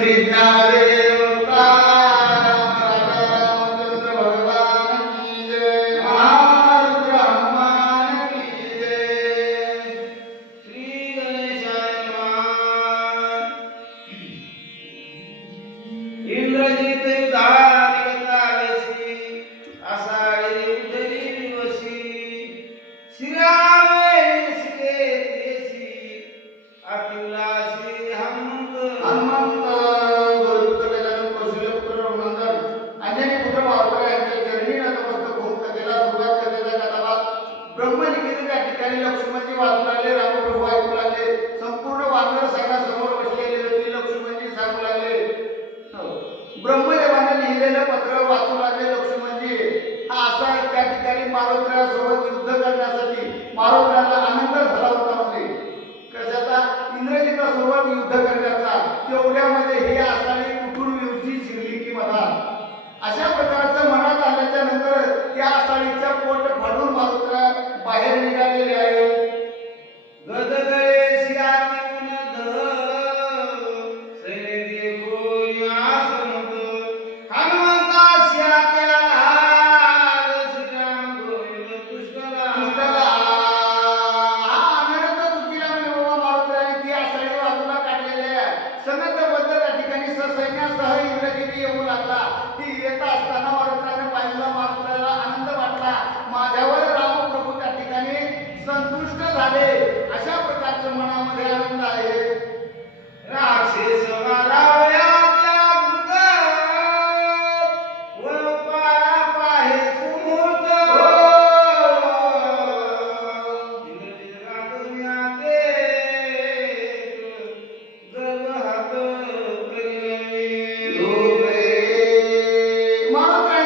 श्री ज्ञानदेव रामचंद्र भगवान की जय, महारुद्र हनुमान की जय, श्री गणेशाय नमः। इंद्रजित उदारिकतालसी आषाढी उदरी दिवसी श्रीराम सीतेसी अतिउल्लासी हनुमंत गुरुपुत्र गजानन कौशल्यपुत्र रघुनंदन अंजनी पुत्र मारुती यांच्या चरणी नतमस्तक होऊन कथेला सुरुवात करण्याचा कथाभाग ब्रह्मलिखित त्या ठिकाणी लक्ष्मणजी वाचू लागले, रामप्रभू ऐकू लागले, संपूर्ण वानर सैन्यासमोर बसलेले व्यक्ती लक्ष्मणजी सांगू लागले. ब्रह्मदेवाने लिहिलेलं पत्र वाचू लागले लक्ष्मणजी. हा असा त्या ठिकाणी मारुतीसोबत युद्ध करण्यासाठी मारुतीला आनंद झाला होता. म्हणजे कशाचा? इंद्रजितासोबत युद्ध करण्याचा. तेवढ्यामध्ये हे आसाळी कुठून विवशी शिरली की मला अशा प्रकारचं मनात आल्याच्या नंतर त्या आसाळीचा पोट फाडून मारुती बाहेर निघालेले आहे. गजगळे शिरातीन धर सैन्य आसमत हनुमंता शिरात्याला श्रीराम गोविंद पुष्कला आनंदाचा चुकीला म्हणजे बाबा मारुतीने ती आसाळी बाजूला काढलेली आहे. सनदबद्ध त्या ठिकाणी ससैन्यासह इंद्रजित येऊ लागला. ती येत असताना मारुतीने पाहिलं, मारुतीला आनंद वाटला. माझ्यावर रामप्रभू त्या ठिकाणी संतुष्ट झाले अशा प्रकारचं मनामध्ये आनंद आहे. राक्षस मारावया त्या गुप्त व पाया पाहे सुमूर्त इंद्रजित गांधर्याचे गर्व हात करिले लोभे मारुती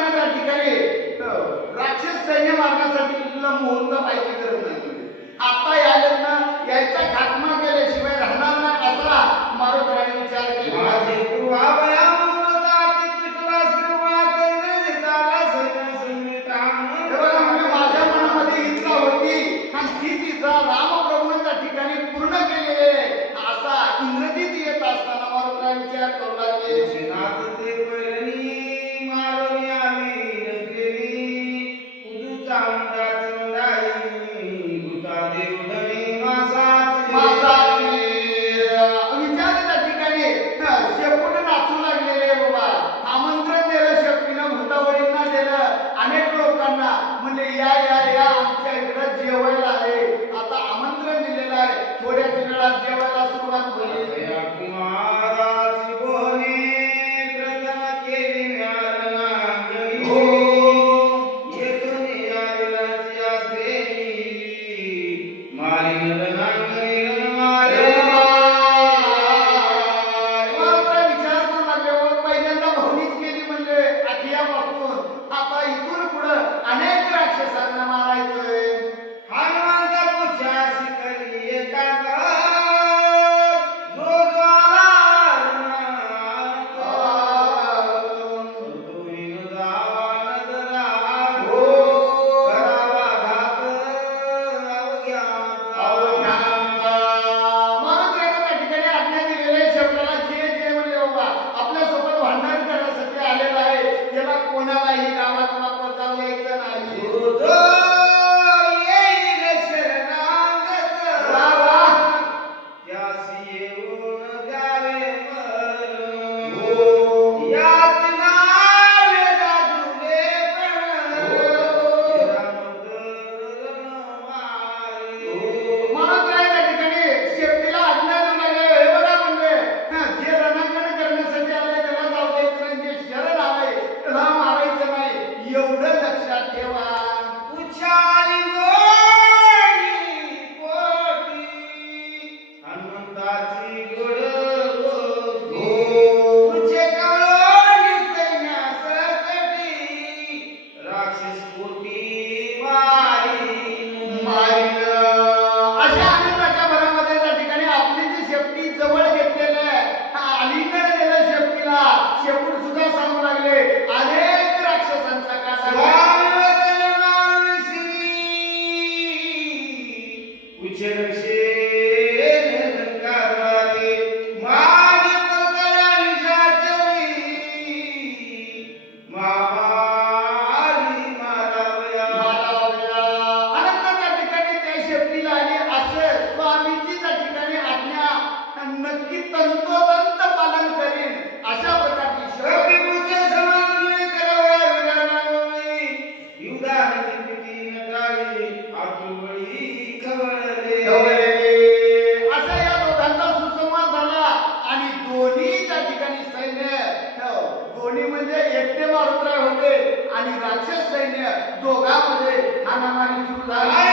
राक्षस सैन्य दोघांमध्ये हाणामारी सुरू झाली.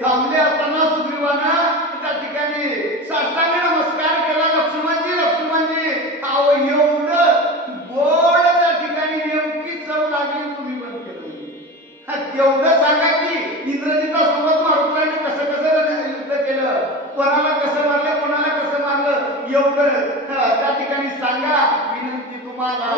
थांबले असताना सुग्रीवानं त्या ठिकाणी साष्टांग नमस्कार केला. लक्ष्मणजी अहो एवढं गोड त्या ठिकाणी नेमकी चव लागली तुम्ही पण केलं. तेवढं सांगा की इंद्रजितासोबत मारुतीने कसं कसं युद्ध केलं, कोणाला कसं मारलं, कोणाला कसं मारलं, एवढं त्या ठिकाणी सांगा. विनंती तुम्हाला.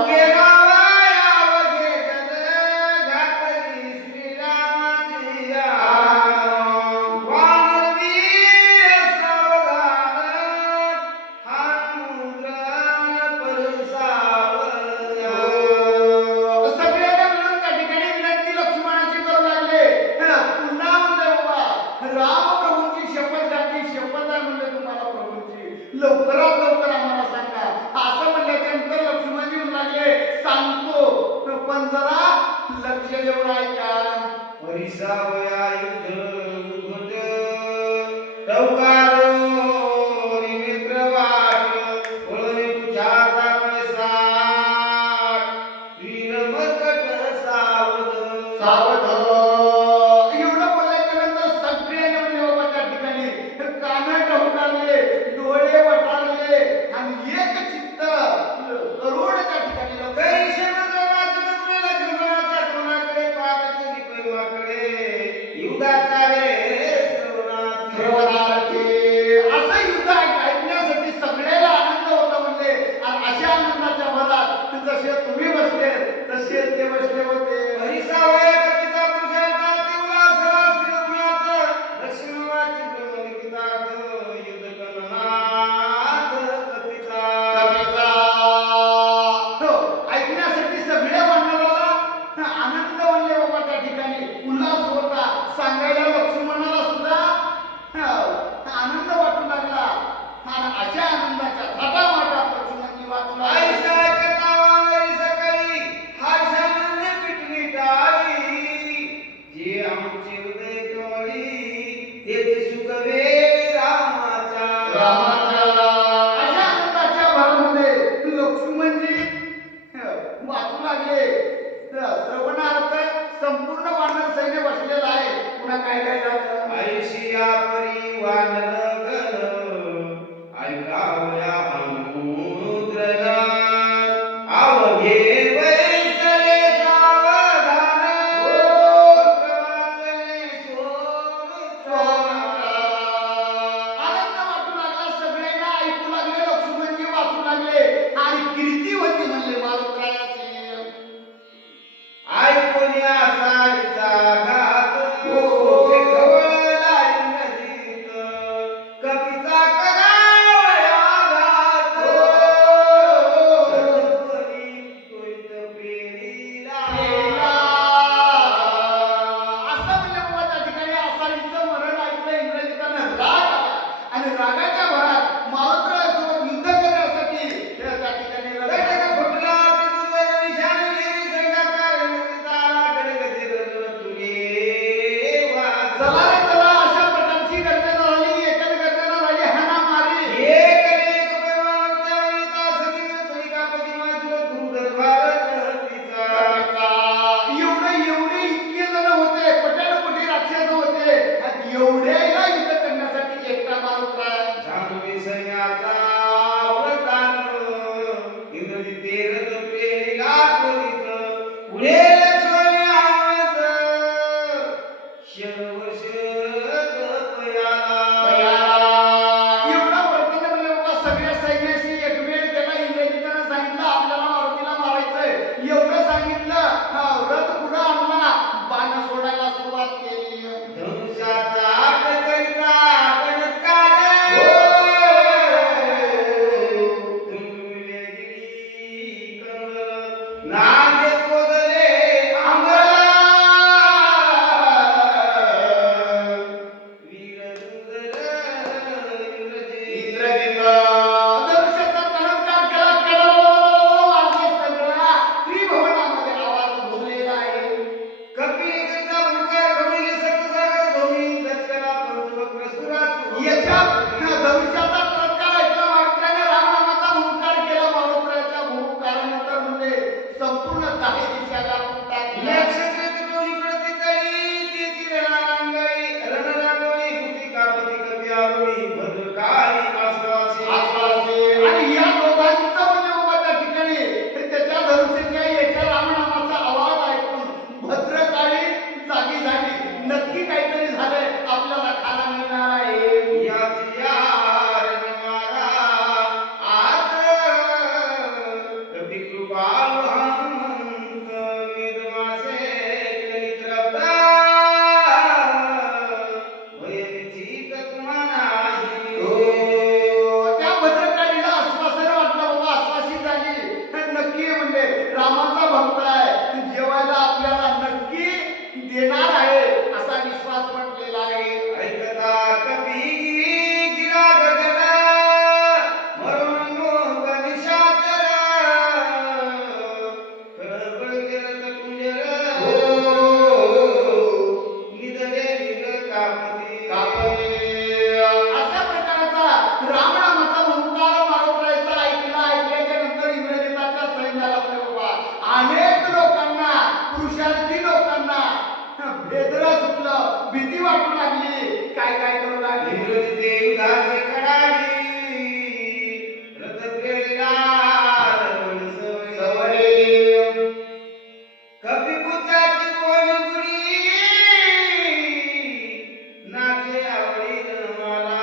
लवकरात लवकर आम्हाला सांगा. असं म्हणल्यानंतर लक्ष्मणजी म्हणू लागले सांगतो पण जरा लक्ष देऊन ऐका. परिसावया युद्ध संपूर्ण वानर सैन्य बसलेलं आहे. पुन्हा काय काय झालं. ऐशिया परी वानर गण ऐकावया समुद्रना आवघे बैसले सावधान वाचले आनंद वाटू लागला. सगळ्यांना ऐकू लागले. लक्ष्मणजी वाचू लागले आणि कीर्ती होती म्हणले मारुतरायाची. ऐकून आसाळीचा घात कपिचा करावया घात प्रेरीला असं म्हणजे बाबा त्या ठिकाणी आसाळीचं मरण ऐकलं इंद्रजितानं. राग आला आणि रागाच्या भरात मारुतरायासोबत युद्ध करण्यासाठी त्या ठिकाणी एवढ्याला युद्ध करण्यासाठी एकटा मारुतराय जान्हवी सैन्याचा अवतार इंद्रजित रथ प्रेरीला कोलित पुढे लक्ष्मण आवत शर्वश एवढा प्रत्येक म्हणजे बाबा सगळ्या सैन्याशी एकमेळ केला. इंद्रजितानं सांगितलं आपल्याला मारुतीला मारायचंय. एवढं सांगितलं रथ पुढं आणला. बाण सोडायला सुरुवात केली. धनुष्याचा आट करिता चमत्कार कापते. अशा प्रकारचा रामनामाचा ओंकार मारुतरायाचा ऐकल्याच्या नंतर इंद्रजिताच्या सैन्याला म्हणे बाबा अनेक लोकांना पुरुषार्थी लोकांना भेदरा सुटलं, भीती वाटू लागली, काय काय करू लागली. इंद्रजिते युद्धाचे खडाडी, रथ फिरला रवण सवरे. कपिपुत्राची गोलगुडी, नाचे आवडी रणमाला.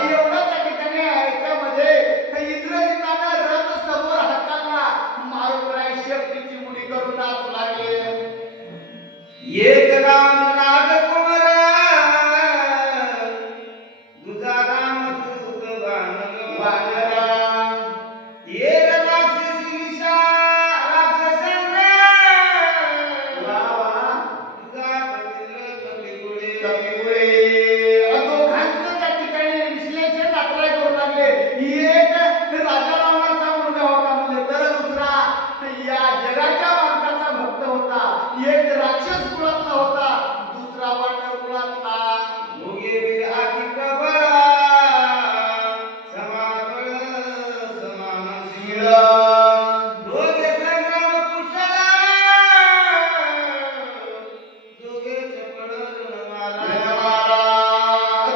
एवढं त्या ठिकाणी याच्यामध्ये इंद्रजितानं रथ समोर हाताला मारुतराय शेपटीची उडी करून नाचू लागले. एक राम राजकुमार, दुजा राम दूत वानर. एक राक्षसी विषा राक्षसांना, दुजा कपिल कपिगुळे. दोघांचं त्या ठिकाणी विश्लेषण अभिप्राय करू लागले. एक राजा रावणाचा मुलगा होता म्हणजे तर दुसरा या जगाच्या मालकाचा भक्त होता. एक राक्षस कुळातला होता, दुसरा वानर कुळातला. दोघे वीर अति प्रबळ, समान बळ समान शील. दोघे संग्राम कुशल, दोघे चपळ रणमाला.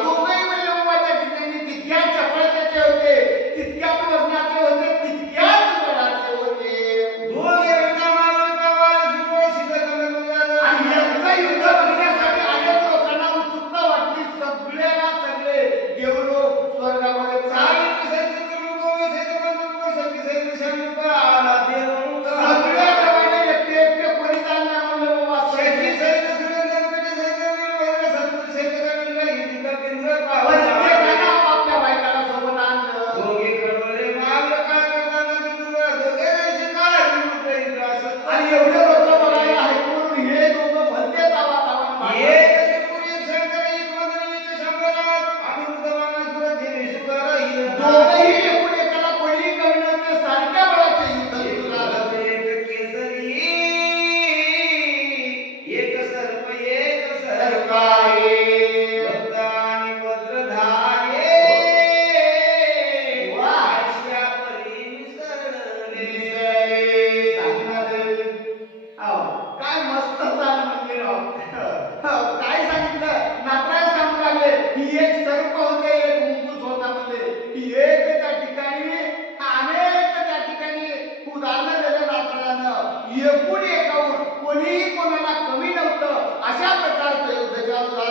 दोघेही म्हणजे बाबा त्या ठिकाणी तितक्याच चपळतेचे होते, तितक्याच वजनाचे होते, तितक्याच बळाचे होते. दोघे रणमाला प्रवाळ सुरक्षित गगनगुंजाळ. आणि यांचं युद्ध बघण्यासाठी अनेक लोकांना उत्सुकता वाटली. सगळ्याला सगळे देवलोक स्वर्गामध्ये सावित्री सैनिक लोक सैनिक बंधू शक्ती सैनिक शंभ आला देव. सगळ्या देवाने एकटे एकटे कोणी चालणार म्हणलं बाबा शेती सैनिक सुरेंद्र पेटे सैनिक वगैरे संत सैनिकांना हिंदी कपिंद्र प्रत्येकानं आपापल्या बायकाला सोबत आणलं. दोघे कडवळे माल काय करताना दुर्गा दोघे शिकार विरुद्ध इंद्र असत. आणि एवढे लोक बघायला आहेत म्हणून हे दोघं भलते तावातावानं एक त्रिपुरी एक शंकर एक मदन एक शंभरात अनिरुद्ध बाणासुर जे सुकर हिर. दोघंही एकूण एकाला कोणीही कमी नव्हते. सारख्या बळाचे युद्ध सुरू झालं. एक केसरी एक सर्प एक सर्पाये वद्र आणि वज्रधारे. अशा परी मिसळले. काय मस्त चाल मंदिर काय सांगितलं. नातराय सांगू लागले ही एक सर्प होते, एक मुंगूस होता म्हणजे एक त्या ठिकाणी अनेक त्या ठिकाणी उदाहरणं दिलं नातरायानं. एकूण एकाहून कोणीही कोणाला कमी नव्हतं. अशा प्रकारचं युद्ध चालू झालं.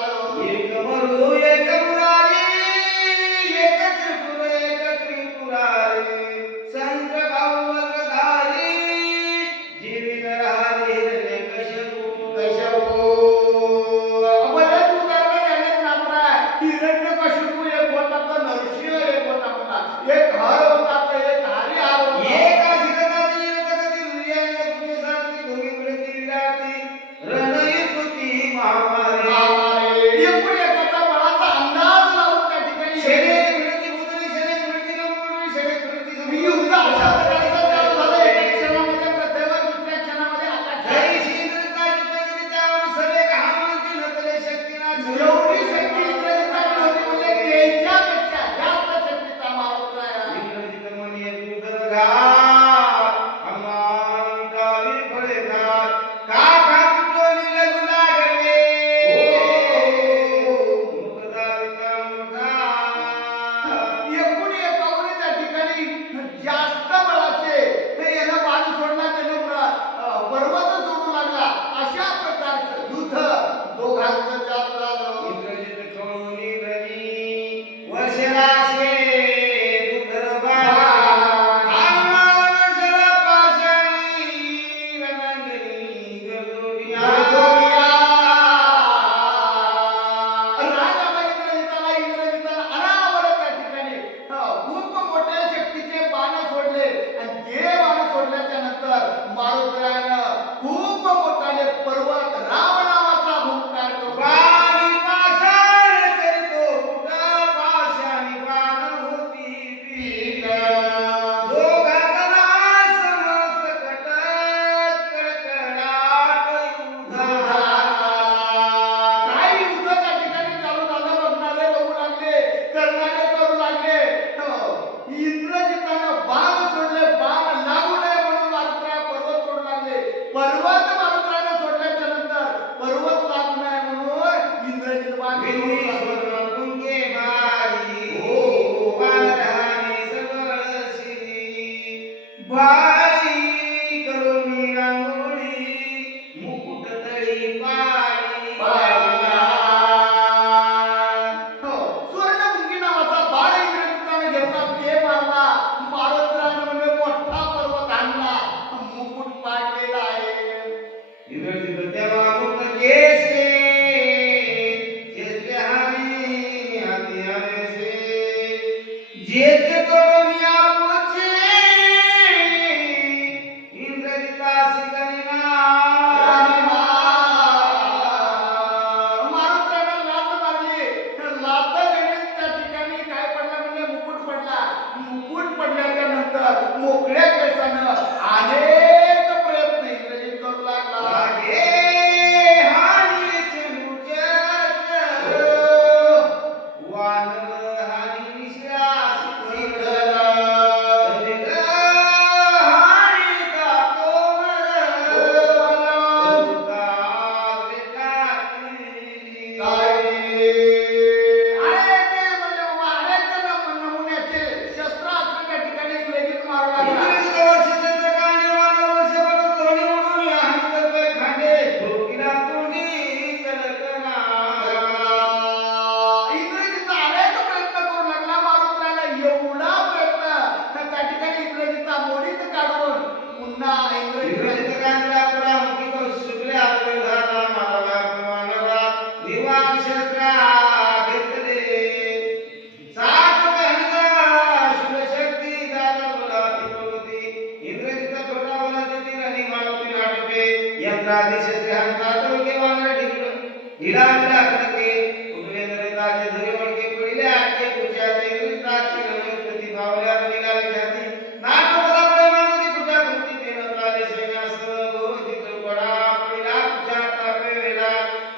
हिला मिला करके उठले नरेंद्राचे धरे वळके पडिले आटके पूजाचे इंद्रिताचे गणपती भावल्या नीला विद्यार्थी नाटपदामुळे मानती पूजा कृती तेन काले सैन्यास गोविंदी चौकडा पडिला पूजा तापे वेला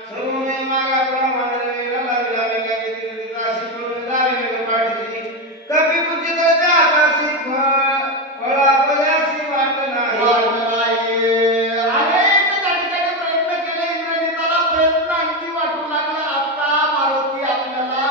सर्वमे मागा प्रमाण वेला लाविला मेघा गेली नदीताशी पडून जावे मेघ पाठीची कपी पूजित त्या आकाशी फळा बजासी वाट नाही अनेक त्या ठिकाणी प्रयत्न केले इंद्रजिताला प्रयत्न आणखी वाटू लागला आता मारुती आपल्याला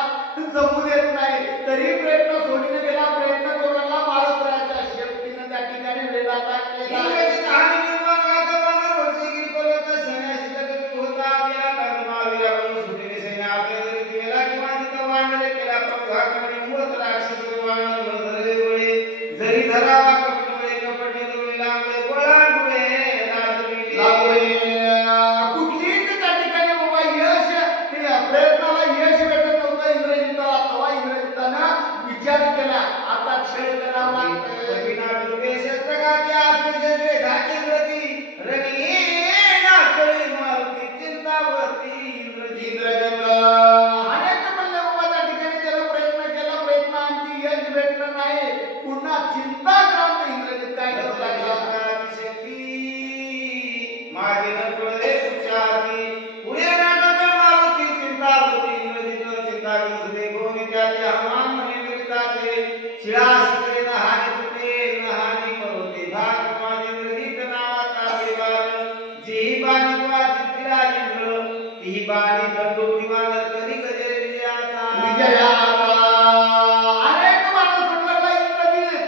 जमू देत नाही तरी प्रयत्न सोडीने गेला प्रयत्न करू लागला मारुतीच्या शेपटीने त्या ठिकाणी वेढा टाकलेला इंग्रजीत हानी निर्माण गातवाना वर्षगिरी पर्वत सैन्याशी जगत होता आपल्या कांदमावीरा म्हणून सुटले सैन्य आपल्या जरी दिवेला किंवा तिथं वाढले केला प्रभाकरणे उमत राक्षस वाढ धरे गोळे जरी धरावा कपटमुळे कपटने दुळे लांबळे गोळांमुळे लागले. कुठलीच त्या ठिकाणी बाबा यश हे प्रयत्नाला यश भेटत नव्हतं इंद्रजिताला तेव्हा इंद्रजितानं विचार केला आता छळ करावा लागतोय कठीणा डोके शस्त्रगाती आश्रय धाकी गती रणी नाचळी मारुती चिंतावती इंद्रजी इंद्रजित अनेक म्हणले बाबा त्या ठिकाणी त्याला प्रयत्न केला प्रयत्न आणखी यश भेटलं नाही पुन्हा चिंता क्रांत इंद्रजित काय करू लागला माझे न पडले तुझ्याती पुढे नाटक मारुती चिंतावती इंद्रजित चिंताग्रस्त देखून त्याचे हनुमान इंद्रिताचे शिळासुरे न हानी तुटे न हानी पर्वते भाग माझे इंद्रजित नावाचा परिवार जी बाणी तुला जिंकला इंद्र ती बाणी दंडो दिवान करी गजे विजयाचा विजयाचा अनेक माणूस म्हणला इंद्रजित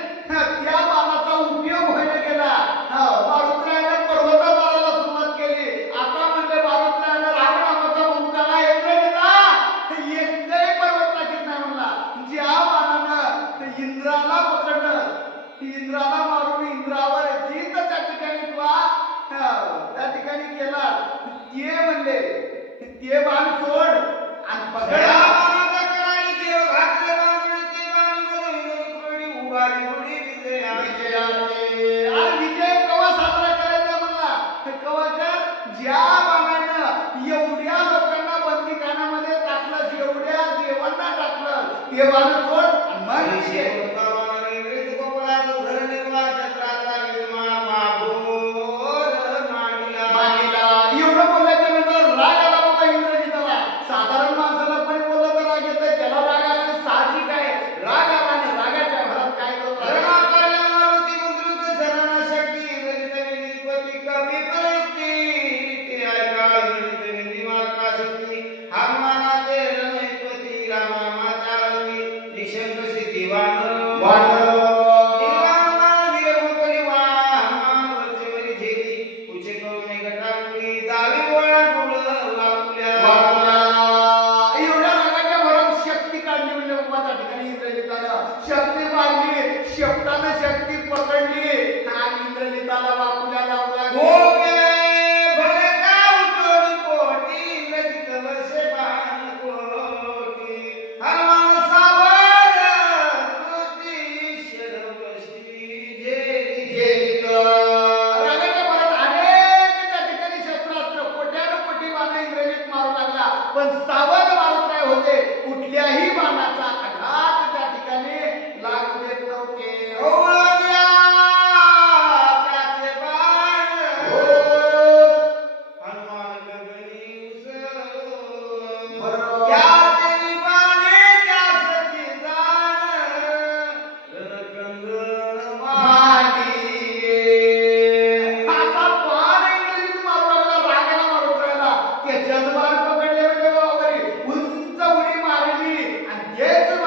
त्या बाणाचा उपयोग व्हायला गेला मारुतीने पर्वत मारायला सुरुवात केली आता म्हणजे मारुतीने राम नामाचा मुक्ताला इंद्रजिता एकही पर्वत टाकीत नाही म्हणला ज्या बाणानं इंद्राला पकडलं इंद्राला मारून इंद्रावर जित त्या ठिकाणी त्या ठिकाणी केला ते म्हणले ते बाण सोड आणि पकड बाणाचा कडाई देव घातले बांधणे ते बाणी मधुरी कुरडी उभारी गुढी विजया आणि विजय कवा साजरा करायचा म्हणला कवा कर ज्या बाणानं एवढ्या लोकांना बंदीखान्यामध्ये टाकलं एवढ्या देवांना टाकलं ते बाण सोड आणि मग विजय. मांडीला एवढं बोलल्याच्या नंतर राग आला बाबा इंद्रजिताला साधारण माणसाला कोणी बोललं तर राग येतोय त्याला राग आला साहजिक आहे राग आला आणि रागाच्या भरात काय करतो एवढ्या रागाच्या भरात शक्ती काढली म्हणजे बाबा त्या ठिकाणी इंद्रजितानं शक्ती मारली शेपटानं शक्ती पकडली आणि इंद्रजिताला वाकुल्या लावला रागाच्या भरात अनेक त्या ठिकाणी शस्त्रास्त्र कोट्यानं कोटी बाण इंग्रजीत मारू लागला पण सावध मारत नाही होते कुठल्याही बाणाचा आघात त्या ठिकाणी लागू देत नव्हते त्याच्याच बाण पकडले म्हणजे बाबा उंच उडी मारली आणि तेच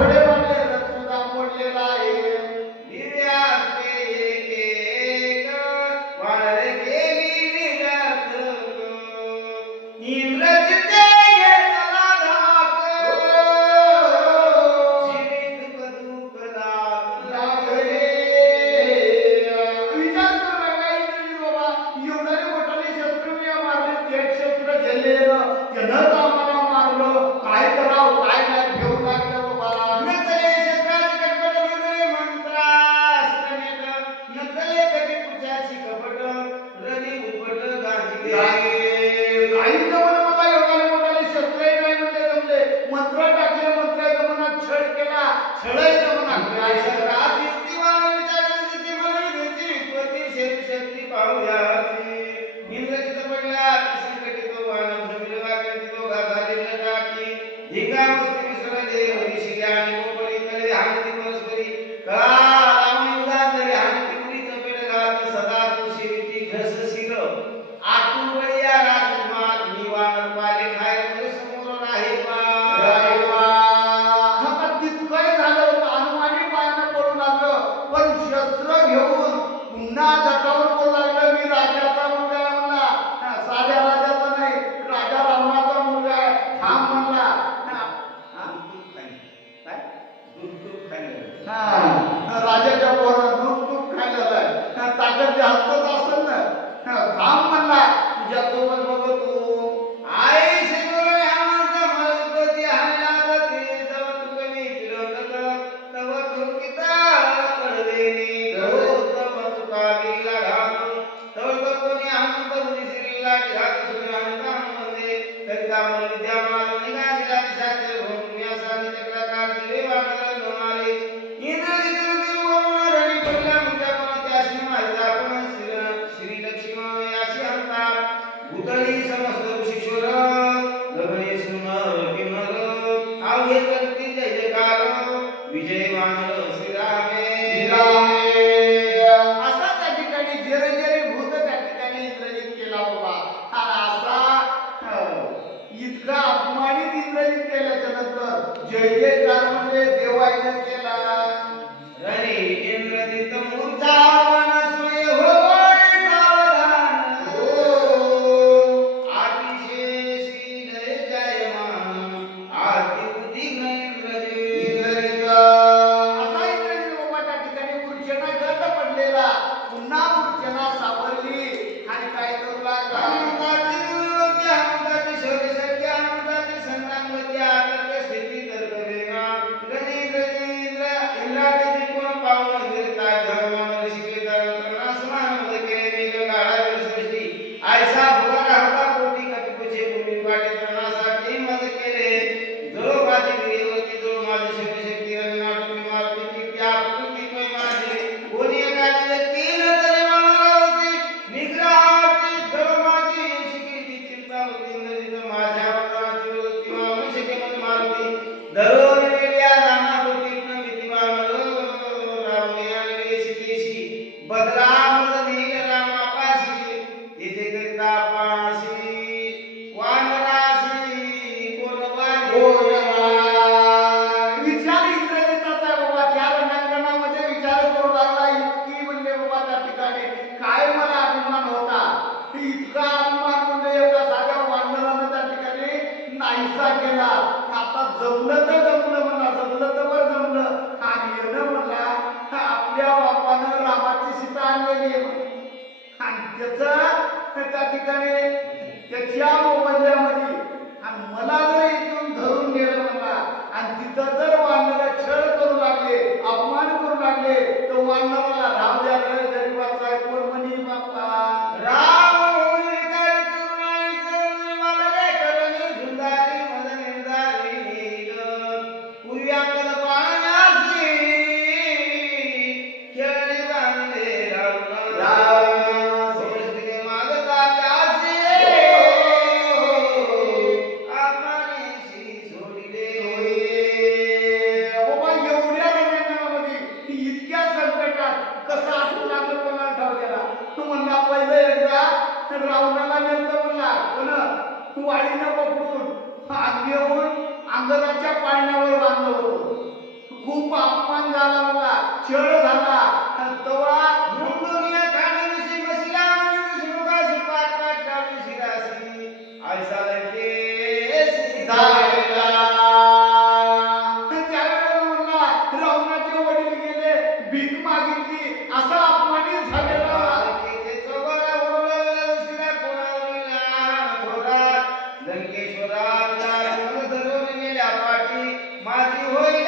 आठवडे मारले रथ सुद्धा मोडलेला आहे. दिव्याचे एक वानरे केली निघातक. इंद्रजिते घेतला धाक. जीवित दुःख लागले. विचार करू नका इंद्रजित बाबा, एवढे मोठाले शस्त्र मी मारले, ते शस्त्र झेललेलं त्यानंच आम्हाला मारलं. काय करावं काय नाही घेऊ लागलं बाबा. नचले शस्त्राची कटकट, नचले मंत्रास्त्र नेट, नचले कटी पुच्याची कपट, रवी उपट गांजिले. काही जमलं बाबा, एवढे मोठाले शस्त्रही नाही म्हणले जमले. मंत्र टाकले, मंत्राच्या मनात छळ केला, छळही जमणार काय शस्त्राची युक्तिवान विचारली जिती म्हणून देती उत्पत्ती शेती शक्ती पाहूयाची. इंद्रजित पडला संकटी तो वानर जमिला कंटी तो घासाली टाकी. धिंगा मस्ती मिसळले हरिशी आणि पोपडी कळे हाणती परस्परी. कळा लावणी उदातरी हाणती उडी चपेट घात सदा तू शिरीती घस शिर. आतून बळी या राजकुमार मी वानर पाले खाय मध्ये समोर राहे पा. आता तितकंही झालं होतं, अनुमानी पायानं पडू लागलं, पण शस्त्र घेऊन पुन्हा दटावून बोलू लागलं, मी राजाचा मुलगा आहे म्हणला. साध्या राजाचा नाही, राजा रावणाचा मुलगा आहे. थांब म्हणला. काय? राजाच्या पोराला दूध दूध खायला जाय. ताकद जास्तच असेल ना. थांब म्हणला, तुझ्यासोबत बघतो. आई शेवरे आमंत मलपती हायला ते जव तुकमी पिलंगत तव तुकिता कडवेनी तव चुकावी घात तव कोणी आमंत उदिसिला घात सुरे आमंत म्हणते करिता मन विद्या माल निघाली गाती साचे भोग तुम्यासानी चक्राकार जिवे वानर नमाले. इंद्रजित तिरुवरुण रणी पहिला मुख्या पण त्याशी माझा पण श्री लक्ष्मण याशी अंता भूतळी समस्त ऋषीश्वर गगने सुनर किन्नर आवघे करती जय जयकार विजय वानर श्रीरामे. असा त्या ठिकाणी जरे जरे भूत त्या ठिकाणी इंद्रजित केला बाबा. आणि असा इतका अपमानित इंद्रजित केल्याच्या नंतर जय जयकार म्हणजे देवाईने केला. रणी इंद्रजित मूर्छा वनस्वय होय सावधान. आतिशेषी लय जायमान आति उदिग्न इंद्रजित. असा इंद्रजित बाबा त्या ठिकाणी मूर्छेना गत पडलेला. पुन्हा मूर्छेना सापडली आणि काय करू लागला. हनुमंताची निवृत्ती, हनुमंताची शौर्यशक्ती, हनुमंताची संतांवरती आकर्षक स्थिती तर्कवेगा. इंद्राचे कोण पावन निर्ता धर्मवान शिकले तर समान मध्ये केले मेघ गाळा सृष्टी. ऐसा भुवना होता कोटी कपिकुचे भूमी पाटे तरणासाठी मद केले. जो माझी गिरीवरती जो माझी शक्ती रंगनाट मारुती कीर्ती आकृती मै माझी कोणी एखादी व्यक्ती न तरी मला होती निग्रहाची जो माझी शिकली चिंता होती. इंद्रजित माझ्या वरदानाची वृत्ती मावून शकेमत मारुती दरोर नेल्या रामा कोटीतन भीतिमान रावणे आणले सीतेशी बदला मद नील रामापाशी तिथे करिता पाशी वानराशी कोण वाणी. विचार इंद्रजिताचा आहे बाबा. त्या रणांगणामध्ये विचार करू लागला. इतकी म्हणले बाबा त्या ठिकाणी काय मला अभिमान होता. इतका अभिमान म्हणजे एका साध्या वानरानं त्या ठिकाणी नाहीसा केला. आता जमलं तर जमलं म्हणला, जमलं तर वर जमलं. आणि येणं म्हणला आपल्या बापानं रामाची सीता आणलेली आहे म्हणे. आणि त्याचं त्या ठिकाणी त्याच्या मोबदल्यामध्ये आणि मला जर इथून धरून गेलं म्हणला आणि तिथं जर वानराला छळ करू लागले, अपमान करू लागले, तर वानराला राव द्या रे गरीबाचा कोण म्हणी बाप्पा. राम होऊन विकारी करुणाई करुणी मालले करणी झुंजारी मद निर्धारी नील. पूर्वी अंगद पाण्यासी खेळणे जाणले रावण. सोडस्तिके मागता त्यासी आत्मानेशी सोडिले. बाबा एवढ्या रणांगणामध्ये इतक्या संकटात कसं असू लागलं कोणाला ठाव गेला. म्हणला पहिलं एकदा रावणाला नेलं म्हणला कोण वाळीनं पकडून आग घेऊन अंगदाच्या पाळण्यावर बांधलं होतं. खूप अपमान झाला मला, छळ झाला. आणि तेव्हा मुंडुनिया खाण्याविषयी बसला म्हणजे शिवकाशी पाठ पाठ काढून शिरासी आयसा लंकेसी धावला. त्यावेळेला म्हणला, रावणाचे वडील गेले, भीक मागितली, असा अपमानित झालेला. लंकेचे चौबारा उरवलेला दुसरा कोणावरील थोरात लंकेश्वरात लाल धरून गेल्या पाठी माझी होईल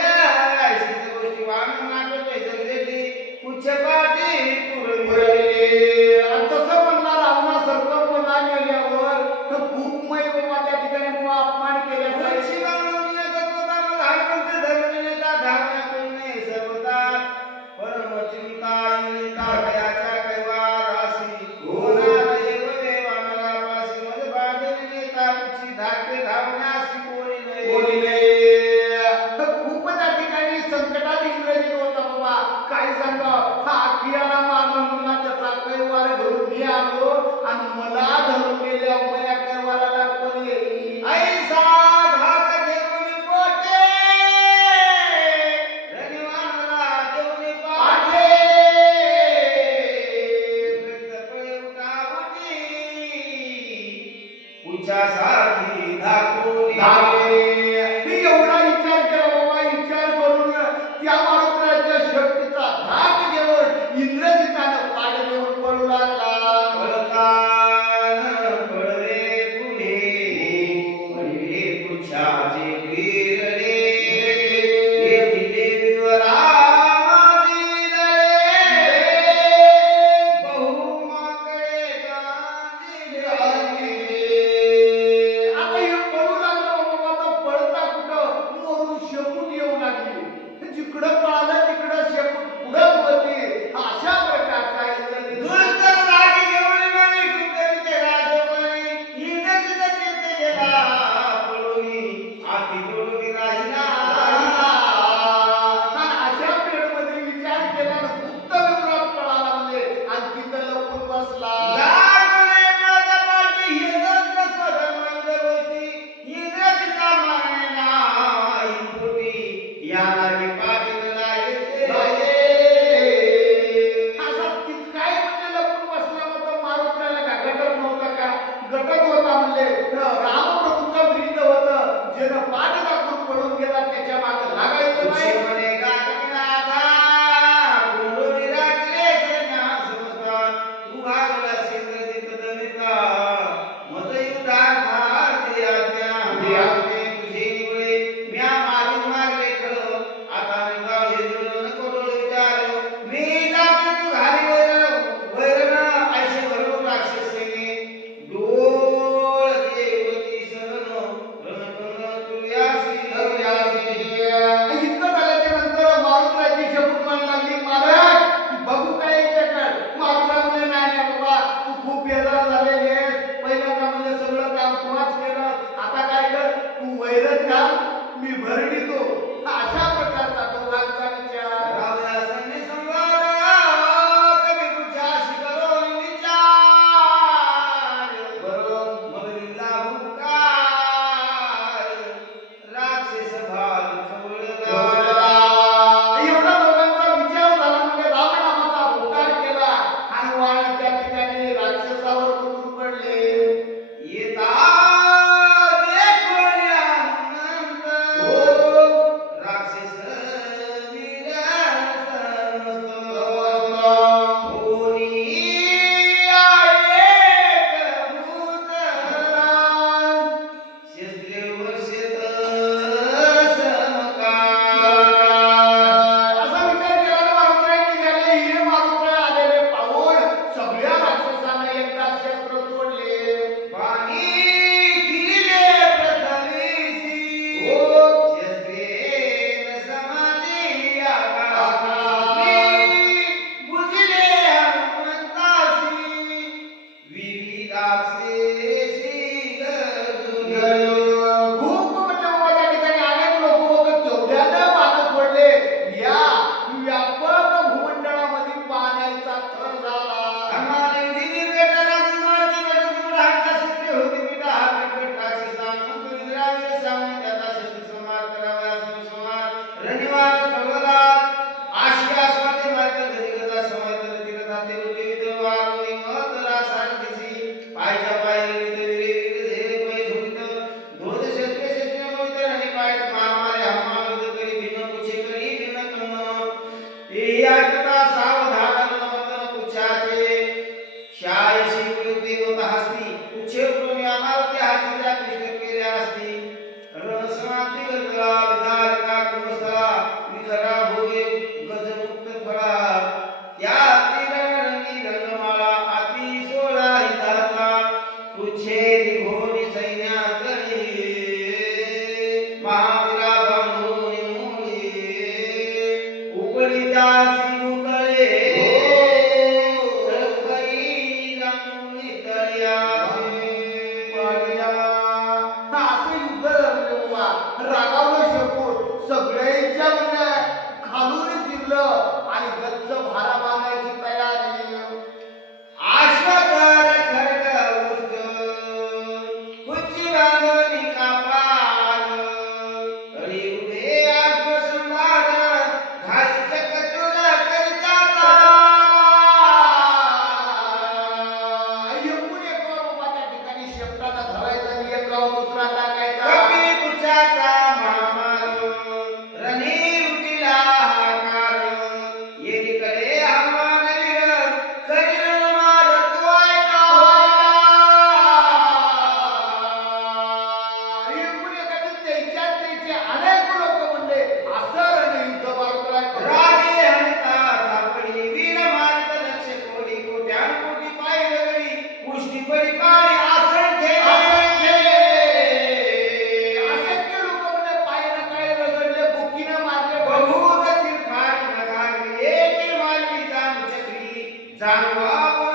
ऐशीच गोष्टी वाहन नाटक जगलेली उच्च पाठी पुरविले. पुरविले. आणि तसं म्हणला रावणासारखं पुन्हा गेल्यावर तर खूप मै बाबा त्या ठिकाणी मुळा अपमान केल्याचा. कोणी नाही. तर खूप त्या ठिकाणी संकटात इंग्रजी होता बाबा. काय सांगा, हा अखियाला मारलं म्हणला, त्याचा कैवार घेऊन मी आलो आणि मला धरून गेल्या माझ्या कैवाराला कोण येईल. पाठे. उच्चासाठी धाकोनी धागे. मी एवढा विचार केला बाबा, विचार करून त्या मारुत्राच्या शक्तीचा धाक घेऊन इंद्रजितानं पाठ घेऊन पडू लागला. पळतान पळवे पुढे पडले पुच्छाचे फिरले येथिले विवरामाजी दळे बहुमाकडे गांजिले. आता हे पळू लागलं बाबा. आता पळता कुठं, मोरून शेपूट येऊ लागली. जिकडं पळालं तिकडं शेपूट पुढंच होती. अशा प्रकारचा इंद्रजित दुर्धर रागी घेऊन नाही कुंडलीचे राजवाणी इंद्रजित तेथे गेला पळूनी आती पळूनी राहिला. अशा पिरियड मध्ये विचार केला आणि गुप्त विवरात पळाला म्हणजे आणि तिथं लपून बसला. लागले प्रजापाटी हिंदुत्व स्वधर्मायुध गोष्टी इंद्रजिता मारण्याला इंपोटी या लागी पाटील लागे. असा काय म्हणजे लपून बसला होता मारुत्राला का गटक नव्हता का? गटक होता म्हणजे रामप्रभूचा वृंद होतं, ज्यानं पाठ दाखवून पडून गेला त्याच्या मागे लागायचं नाही. म्हणे गातकनाथा कुंडली राखले सेना समजता तू भागला इंद्रजित दमिता मज युद्धात दे आज्ञा तुझे निवळे म्या मारले खळ आता निघाले जुळून नको विचार मी जाते तू घाली वैरण ऐसे भरून राक्षसेने डोळ देवती सहन रणकंगन तुर्यासी इतकं झाल्याच्या नंतर मारुत्राची शपथ मानू लागली, महाराज बघू काय याच्याकडे. मारुत्रा म्हणजे नाही नाही बाबा, तू खूप बेजार झालेली आहेस. पहिल्यांदा म्हणजे सगळं काम तुलाच केलं, आता काय कर, तू वैरत घाल, मी भरडीतो. अशा प्रकारचा दोघांचा विचार. रावणासने संवाद कवी पुच्छाशी करून विचार मग दिला हुकार राक्षस भाग ठेवला. एवढा दोघांचा विचार झाला म्हणजे रामनामाचा पुकार केला आणि वाण त्या ठिकाणी राक्षसावर तुटून पडले. येता देखोनी अनंत राक्षस निरासन होनी एक भूत शस्त्रे वर्षेत समकार. असा विचार केला मारुत्राने निघाले. हिरे मारुत्र आलेले पाहून सगळ्या राक्षसांना एकदा शस्त्र सोडले. पाणी किल्ले प्रथमेशी शस्त्रेन समाधी आकाशी बुजले हनुमंतासी विविधाक्षेशी गरुड. खूप म्हणजे बाबा त्या ठिकाणी अनेक लोक होते, तेवढ्यानं बाण सोडले. या व्यापक भूमंडळामध्ये पाण्याचा थर झाला. आम्हाला दिली बेटा राजमार्गी गडसुड हाता शस्त्रे होती बेटा हा कटकट राक्षसा मंत्री द्राविड सामने त्याचा शस्त्र संहार करावा संहार रनिवार जाणवा